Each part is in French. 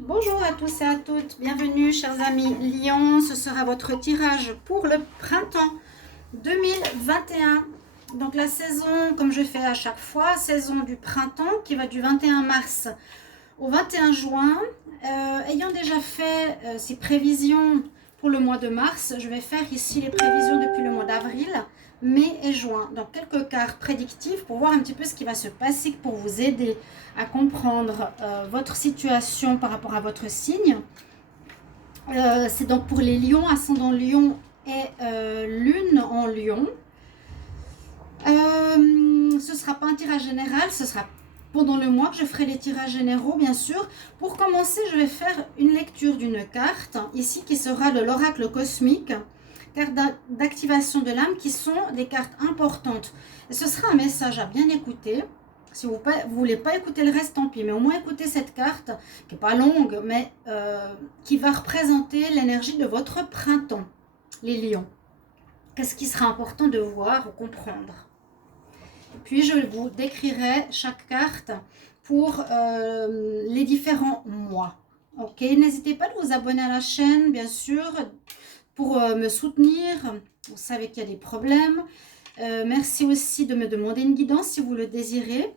Bonjour à tous et à toutes, bienvenue chers amis Lion, ce sera votre tirage pour le printemps 2021. Donc la saison, comme je fais à chaque fois, saison du printemps qui va du 21 mars au 21 juin. Ayant déjà fait ces prévisions pour le mois de mars, je vais faire ici les prévisions depuis le mois d'avril, mai et juin. Donc quelques cartes prédictives pour voir un petit peu ce qui va se passer, pour vous aider à comprendre votre situation par rapport à votre signe. C'est donc pour les lions, ascendant lion et lune en lion. Ce ne sera pas un tirage général, ce sera pendant le mois que je ferai les tirages généraux, bien sûr. Pour commencer, je vais faire une lecture d'une carte, ici, qui sera de l'oracle cosmique, carte d'activation de l'âme, qui sont des cartes importantes. Et ce sera un message à bien écouter. Si vous ne voulez pas écouter le reste, tant pis. Mais au moins écoutez cette carte, qui n'est pas longue, mais qui va représenter l'énergie de votre printemps, les lions. Qu'est-ce qui sera important de voir ou comprendre? Puis je vous décrirai chaque carte pour les différents mois. Ok, n'hésitez pas à vous abonner à la chaîne, bien sûr, pour me soutenir. Vous savez qu'il y a des problèmes. Merci aussi de me demander une guidance si vous le désirez.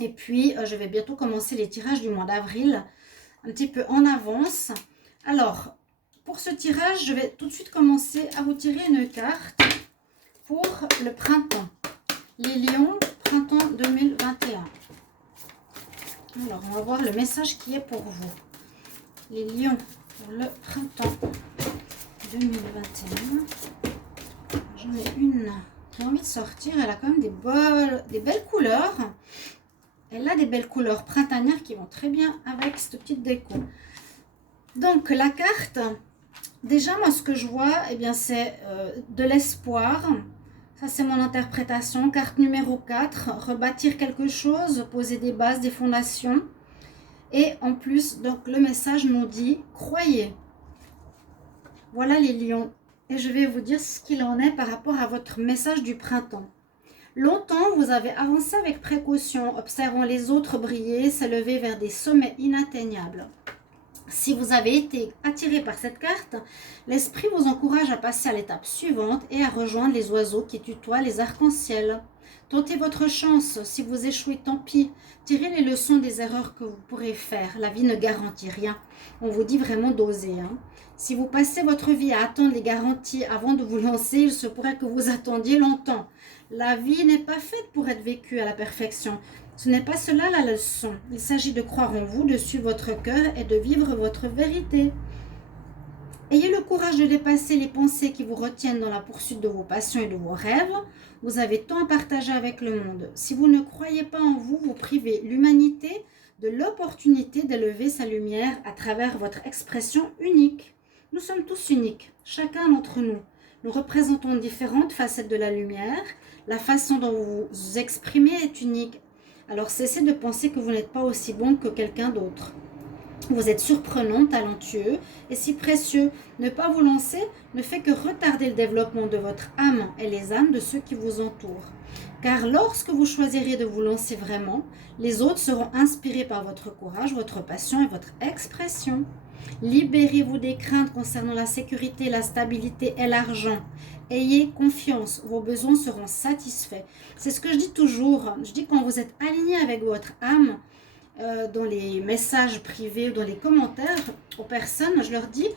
Et puis, je vais bientôt commencer les tirages du mois d'avril, un petit peu en avance. Alors, pour ce tirage, je vais tout de suite commencer à vous tirer une carte pour le printemps. Les lions, printemps 2021. Alors, on va voir le message qui est pour vous. Les lions, pour le printemps 2021. J'en ai une qui a envie de sortir. Elle a quand même des belles couleurs. Elle a des belles couleurs printanières qui vont très bien avec cette petite déco. Donc, la carte, déjà, moi, ce que je vois, eh bien, c'est de l'espoir. Ça, c'est mon interprétation. Carte numéro 4, rebâtir quelque chose, poser des bases, des fondations. Et en plus, donc, le message nous dit, croyez. Voilà les lions. Et je vais vous dire ce qu'il en est par rapport à votre message du printemps. Longtemps, vous avez avancé avec précaution, observant les autres briller, s'élever vers des sommets inatteignables. Si vous avez été attiré par cette carte, l'esprit vous encourage à passer à l'étape suivante et à rejoindre les oiseaux qui tutoient les arcs-en-ciel. Tentez votre chance, si vous échouez, tant pis. Tirez les leçons des erreurs que vous pourrez faire. La vie ne garantit rien. On vous dit vraiment d'oser. Si vous passez votre vie à attendre les garanties avant de vous lancer, il se pourrait que vous attendiez longtemps. La vie n'est pas faite pour être vécue à la perfection. Ce n'est pas cela la leçon. Il s'agit de croire en vous, de suivre votre cœur et de vivre votre vérité. Ayez le courage de dépasser les pensées qui vous retiennent dans la poursuite de vos passions et de vos rêves. Vous avez tant à partager avec le monde. Si vous ne croyez pas en vous, vous privez l'humanité de l'opportunité d'élever sa lumière à travers votre expression unique. Nous sommes tous uniques, chacun d'entre nous. Nous représentons différentes facettes de la lumière. La façon dont vous vous exprimez est unique. Alors cessez de penser que vous n'êtes pas aussi bon que quelqu'un d'autre. Vous êtes surprenant, talentueux et si précieux. Ne pas vous lancer ne fait que retarder le développement de votre âme et les âmes de ceux qui vous entourent. Car lorsque vous choisirez de vous lancer vraiment, les autres seront inspirés par votre courage, votre passion et votre expression. Libérez-vous des craintes concernant la sécurité, la stabilité et l'argent. Ayez confiance, vos besoins seront satisfaits. C'est ce que je dis toujours. Je dis quand vous êtes aligné avec votre âme, dans les messages privés ou dans les commentaires aux personnes, je leur dis,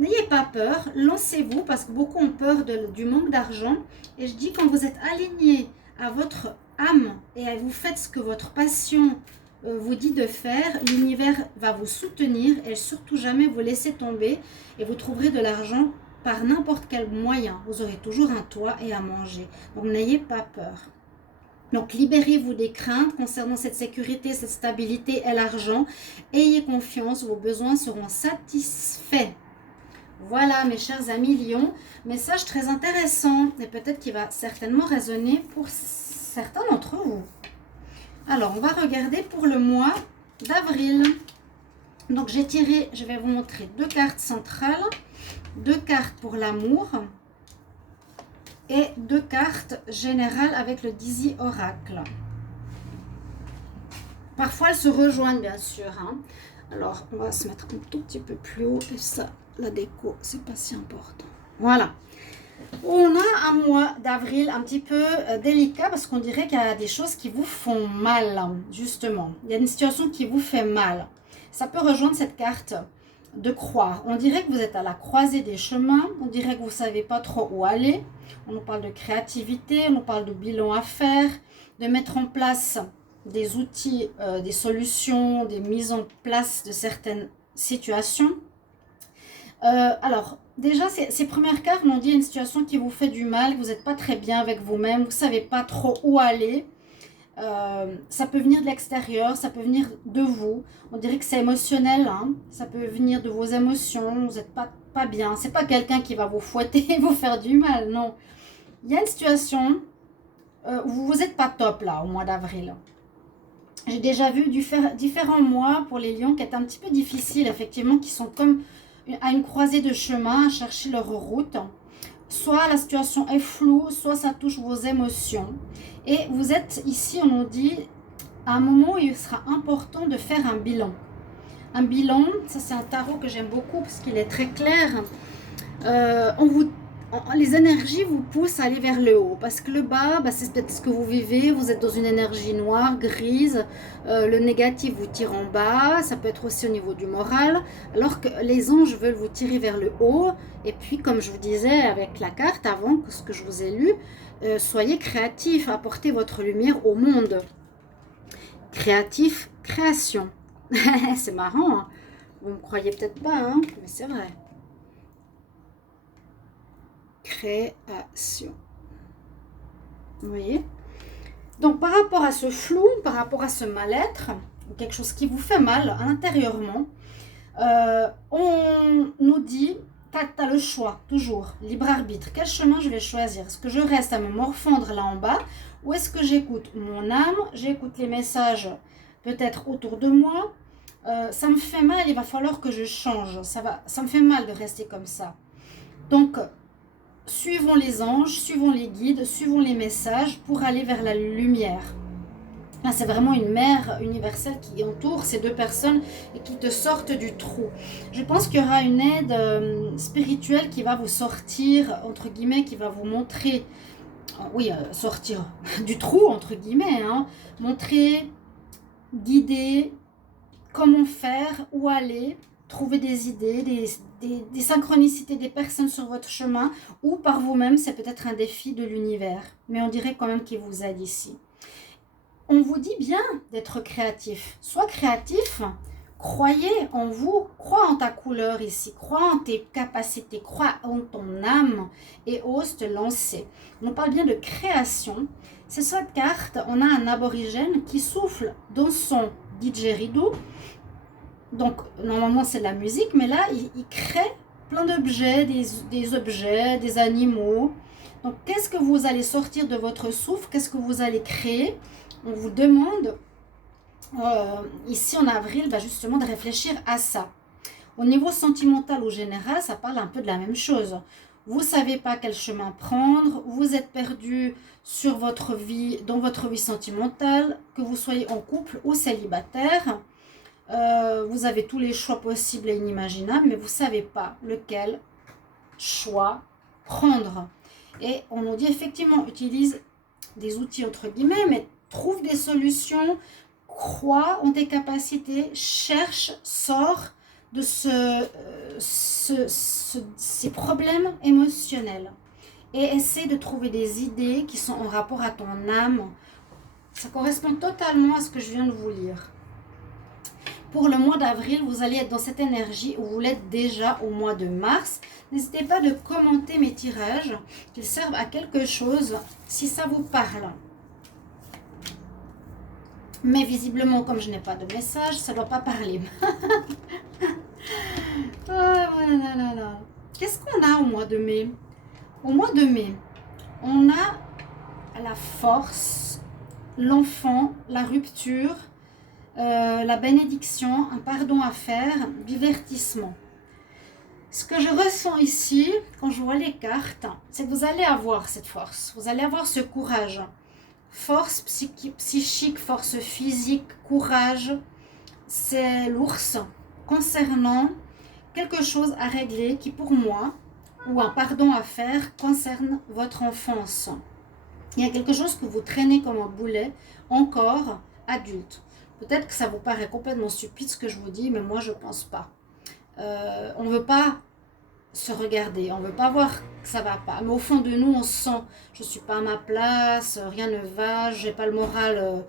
n'ayez pas peur, lancez-vous parce que beaucoup ont peur du manque d'argent. Et je dis, quand vous êtes aligné à votre âme et vous faites ce que votre passion vous dit de faire, l'univers va vous soutenir et surtout jamais vous laisser tomber et vous trouverez de l'argent par n'importe quel moyen. Vous aurez toujours un toit et à manger. Donc n'ayez pas peur. Donc libérez-vous des craintes concernant cette sécurité, cette stabilité et l'argent. Ayez confiance, vos besoins seront satisfaits. Voilà mes chers amis Lions, message très intéressant et peut-être qui va certainement résonner pour certains d'entre vous. Alors, on va regarder pour le mois d'avril. Donc, j'ai tiré, je vais vous montrer deux cartes centrales, deux cartes pour l'amour et deux cartes générales avec le Dizzy Oracle. Parfois, elles se rejoignent, bien sûr. Alors, on va se mettre un tout petit peu plus haut. Et ça, la déco, c'est pas si important. Voilà. On a un mois d'avril un petit peu délicat parce qu'on dirait qu'il y a des choses qui vous font mal, justement. Il y a une situation qui vous fait mal. Ça peut rejoindre cette carte de croire. On dirait que vous êtes à la croisée des chemins. On dirait que vous ne savez pas trop où aller. On nous parle de créativité, on nous parle de bilan à faire, de mettre en place des outils, des solutions, des mises en place de certaines situations. Alors, déjà, ces premières cartes m'ont dit une situation qui vous fait du mal, vous n'êtes pas très bien avec vous-même, vous ne savez pas trop où aller. Ça peut venir de l'extérieur, ça peut venir de vous. On dirait que c'est émotionnel, hein. Ça peut venir de vos émotions, vous n'êtes pas bien. C'est pas quelqu'un qui va vous fouetter et vous faire du mal, non. Il y a une situation où vous n'êtes pas top, là, au mois d'avril. J'ai déjà vu différents mois pour les lions qui étaient un petit peu difficiles, effectivement, qui sont comme à une croisée de chemin, à chercher leur route. Soit la situation est floue, soit ça touche vos émotions. Et vous êtes ici, on nous dit, à un moment où il sera important de faire un bilan. Un bilan, ça c'est un tarot que j'aime beaucoup parce qu'il est très clair. Les énergies vous poussent à aller vers le haut parce que le bas, c'est peut-être ce que vous vivez, vous êtes dans une énergie noire, grise, le négatif vous tire en bas, ça peut être aussi au niveau du moral, alors que les anges veulent vous tirer vers le haut. Et puis comme je vous disais avec la carte avant, ce que je vous ai lu, soyez créatif, apportez votre lumière au monde. Créatif, création. C'est marrant, hein. Vous ne me croyez peut-être pas, hein, mais c'est vrai. Création. Vous voyez? Donc par rapport à ce flou, par rapport à ce mal-être, quelque chose qui vous fait mal intérieurement, on nous dit, tu as le choix, toujours, libre arbitre. Quel chemin je vais choisir? Est-ce que je reste à me morfondre là en bas ou est-ce que j'écoute mon âme, j'écoute les messages peut-être autour de moi? Ça me fait mal, il va falloir que je change. Ça me fait mal de rester comme ça. Donc, suivons les anges, suivons les guides, suivons les messages pour aller vers la lumière. Là, c'est vraiment une mère universelle qui entoure ces deux personnes et qui te sortent du trou. Je pense qu'il y aura une aide spirituelle qui va vous sortir, entre guillemets, qui va vous montrer, sortir du trou, entre guillemets, hein, montrer, guider, comment faire, où aller, trouver des idées, des synchronicités des personnes sur votre chemin ou par vous-même, c'est peut-être un défi de l'univers. Mais on dirait quand même qu'il vous aide ici. On vous dit bien d'être créatif. Sois créatif, croyez en vous, crois en ta couleur ici, crois en tes capacités, crois en ton âme et ose te lancer. On parle bien de création. C'est cette carte, on a un aborigène qui souffle dans son didgeridoo. Donc, normalement, c'est de la musique, mais là, il crée plein d'objets, des objets, des animaux. Donc, qu'est-ce que vous allez sortir de votre souffle? Qu'est-ce que vous allez créer? On vous demande, ici en avril, justement, de réfléchir à ça. Au niveau sentimental ou général, ça parle un peu de la même chose. Vous ne savez pas quel chemin prendre, vous êtes perdu sur votre vie, dans votre vie sentimentale, que vous soyez en couple ou célibataire. Vous avez tous les choix possibles et inimaginables, mais vous ne savez pas lequel choix prendre. Et on nous dit effectivement, utilise des outils entre guillemets, mais trouve des solutions, crois en tes capacités, cherche, sors de ces problèmes émotionnels et essaie de trouver des idées qui sont en rapport à ton âme. Ça correspond totalement à ce que je viens de vous lire. Pour le mois d'avril, vous allez être dans cette énergie où vous l'êtes déjà au mois de mars. N'hésitez pas de commenter mes tirages, qu'ils servent à quelque chose si ça vous parle. Mais visiblement, comme je n'ai pas de message, ça ne doit pas parler. Qu'est-ce qu'on a au mois de mai? Au mois de mai, on a la force, l'enfant, la rupture, la bénédiction, un pardon à faire, divertissement. Ce que je ressens ici, quand je vois les cartes, c'est que vous allez avoir cette force, vous allez avoir ce courage. Force psychique, force physique, courage, c'est l'ours concernant quelque chose à régler qui pour moi, ou un pardon à faire, concerne votre enfance. Il y a quelque chose que vous traînez comme un boulet encore adulte. Peut-être que ça vous paraît complètement stupide ce que je vous dis, mais moi je pense pas. On ne veut pas se regarder, on ne veut pas voir que ça va pas. Mais au fond de nous, on sent, je ne suis pas à ma place, rien ne va, j'ai pas le moral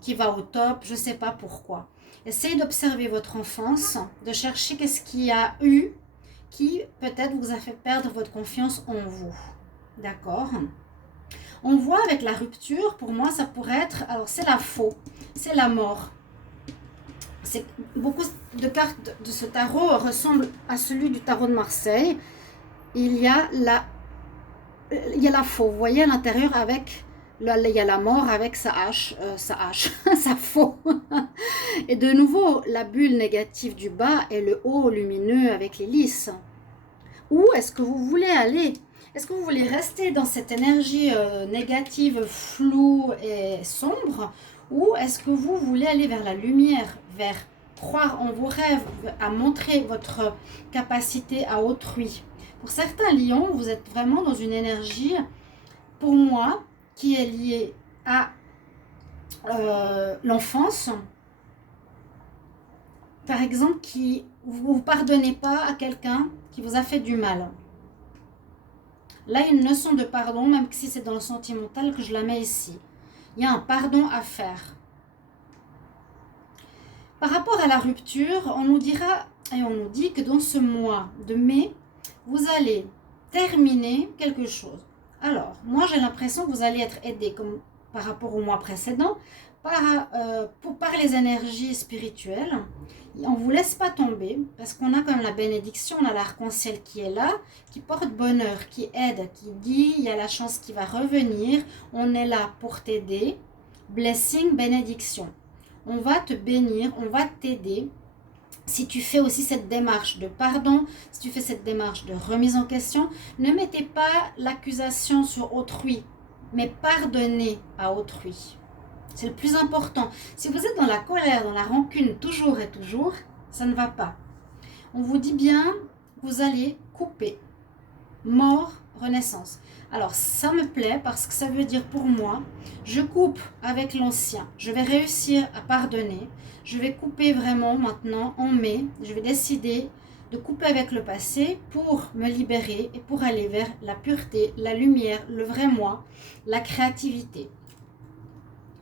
qui va au top, je ne sais pas pourquoi. Essayez d'observer votre enfance, de chercher qu'est-ce qu'il y a eu qui peut-être vous a fait perdre votre confiance en vous. D'accord? On voit avec la rupture, pour moi, ça pourrait être, alors c'est la faux, c'est la mort. C'est, beaucoup de cartes de ce tarot ressemblent à celui du tarot de Marseille. Il y a la faux, vous voyez à l'intérieur avec, il y a la mort avec sa hache, sa faux. Et de nouveau, la bulle négative du bas et le haut lumineux avec l'hélice. Où est-ce que vous voulez aller? Est-ce que vous voulez rester dans cette énergie négative, floue et sombre? Ou est-ce que vous voulez aller vers la lumière, vers croire en vos rêves, à montrer votre capacité à autrui? Pour certains lions, vous êtes vraiment dans une énergie, pour moi, qui est liée à l'enfance. Par exemple, vous ne pardonnez pas à quelqu'un qui vous a fait du mal. Là, il y a une notion de pardon, même si c'est dans le sentimental que je la mets ici. Il y a un pardon à faire. Par rapport à la rupture, on nous dira et on nous dit que dans ce mois de mai, vous allez terminer quelque chose. Alors, moi j'ai l'impression que vous allez être aidé comme par rapport au mois précédent par les énergies spirituelles. On ne vous laisse pas tomber parce qu'on a comme la bénédiction, on a l'arc-en-ciel qui est là, qui porte bonheur, qui aide, qui dit il y a la chance qui va revenir, on est là pour t'aider. Blessing, bénédiction. On va te bénir, on va t'aider. Si tu fais aussi cette démarche de pardon, si tu fais cette démarche de remise en question, ne mettez pas l'accusation sur autrui, mais pardonnez à autrui. C'est le plus important. Si vous êtes dans la colère, dans la rancune, toujours et toujours, ça ne va pas. On vous dit bien, vous allez couper. Mort, renaissance. Alors ça me plaît parce que ça veut dire pour moi, je coupe avec l'ancien. Je vais réussir à pardonner. Je vais couper vraiment maintenant en mai. Je vais décider de couper avec le passé pour me libérer et pour aller vers la pureté, la lumière, le vrai moi, la créativité.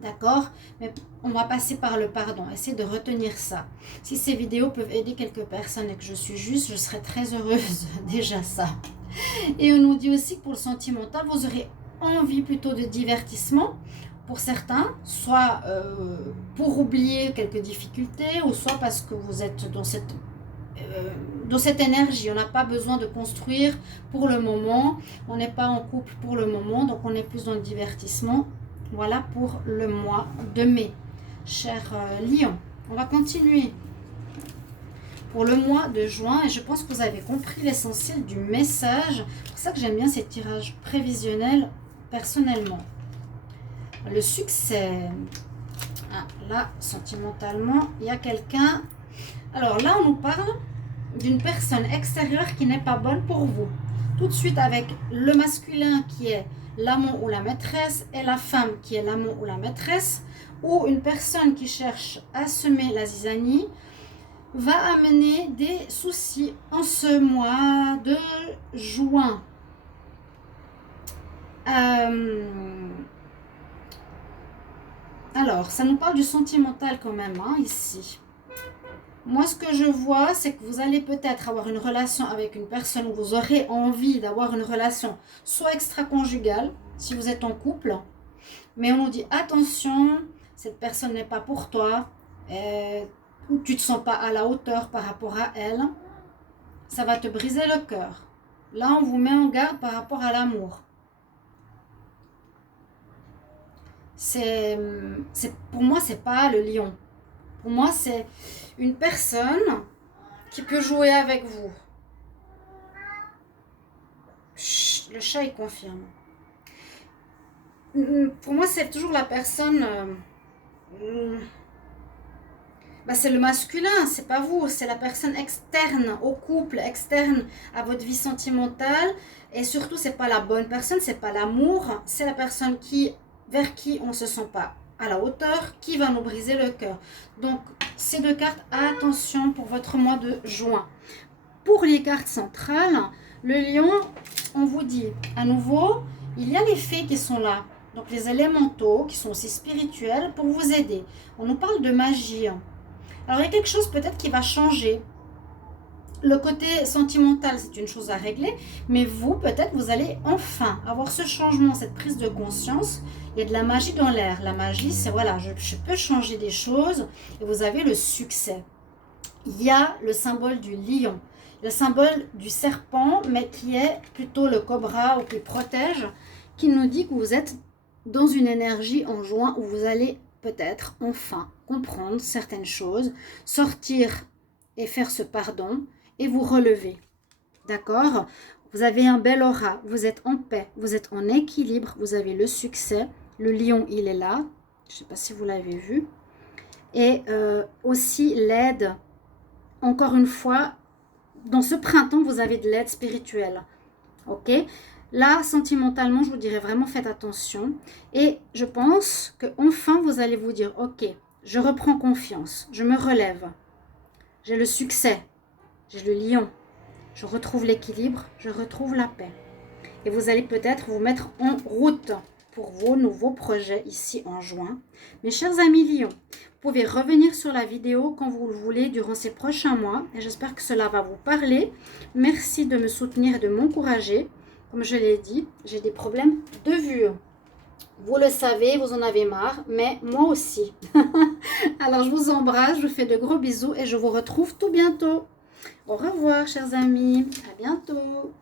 D'accord? Mais on va passer par le pardon. Essayez de retenir ça. Si ces vidéos peuvent aider quelques personnes et que je suis juste, je serai très heureuse. Déjà ça. Et on nous dit aussi que pour le sentimental, vous aurez envie plutôt de divertissement pour certains, soit pour oublier quelques difficultés, ou soit parce que vous êtes dans cette énergie. On n'a pas besoin de construire pour le moment, on n'est pas en couple pour le moment, donc on est plus dans le divertissement. Voilà pour le mois de mai, cher Lion. On va continuer pour le mois de juin et je pense que vous avez compris l'essentiel du message. C'est pour ça que j'aime bien ces tirages prévisionnels personnellement. Le succès. Ah, là, sentimentalement, il y a quelqu'un. Alors là, on nous parle d'une personne extérieure qui n'est pas bonne pour vous. Tout de suite avec le masculin qui est l'amant ou la maîtresse et la femme qui est l'amant ou la maîtresse, ou une personne qui cherche à semer la zizanie, va amener des soucis en ce mois de juin. Alors, ça nous parle du sentimental quand même, hein, ici. Moi, ce que je vois, c'est que vous allez peut-être avoir une relation avec une personne où vous aurez envie d'avoir une relation soit extra-conjugale, si vous êtes en couple, mais on nous dit attention, cette personne n'est pas pour toi, ou tu ne te sens pas à la hauteur par rapport à elle, ça va te briser le cœur. Là, on vous met en garde par rapport à l'amour. Pour moi, c'est pas le lion. Pour moi, c'est une personne qui peut jouer avec vous. Chut, le chat, il confirme. Pour moi, c'est toujours la personne... bah, c'est le masculin, c'est pas vous, c'est la personne externe au couple, externe à votre vie sentimentale. Et surtout, c'est pas la bonne personne, c'est pas l'amour, c'est la personne vers qui on se sent pas à la hauteur, qui va nous briser le cœur. Donc, ces deux cartes, attention pour votre mois de juin. Pour les cartes centrales, le lion, on vous dit, à nouveau, il y a les fées qui sont là. Donc, les élémentaux qui sont aussi spirituels pour vous aider. On nous parle de magie. Alors, il y a quelque chose peut-être qui va changer. Le côté sentimental, c'est une chose à régler, mais vous, peut-être, vous allez enfin avoir ce changement, cette prise de conscience. Il y a de la magie dans l'air. La magie, c'est voilà, je peux changer des choses et vous avez le succès. Il y a le symbole du lion, le symbole du serpent, mais qui est plutôt le cobra ou qui protège, qui nous dit que vous êtes dans une énergie en juin où vous allez peut-être enfin comprendre certaines choses, sortir et faire ce pardon et vous relever. D'accord? Vous avez un bel aura, vous êtes en paix, vous êtes en équilibre, vous avez le succès. Le lion, il est là. Je ne sais pas si vous l'avez vu. Et aussi l'aide. Encore une fois, dans ce printemps, vous avez de l'aide spirituelle. Ok? Là, sentimentalement, je vous dirais vraiment faites attention. Et je pense qu'enfin, vous allez vous dire, ok, je reprends confiance, je me relève. J'ai le succès, j'ai le lion. Je retrouve l'équilibre, je retrouve la paix. Et vous allez peut-être vous mettre en route pour vos nouveaux projets ici en juin. Mes chers amis lions, vous pouvez revenir sur la vidéo quand vous le voulez durant ces prochains mois. Et j'espère que cela va vous parler. Merci de me soutenir et de m'encourager. Comme je l'ai dit, j'ai des problèmes de vue. Vous le savez, vous en avez marre, mais moi aussi. Alors je vous embrasse, je vous fais de gros bisous et je vous retrouve tout bientôt. Au revoir, chers amis. À bientôt.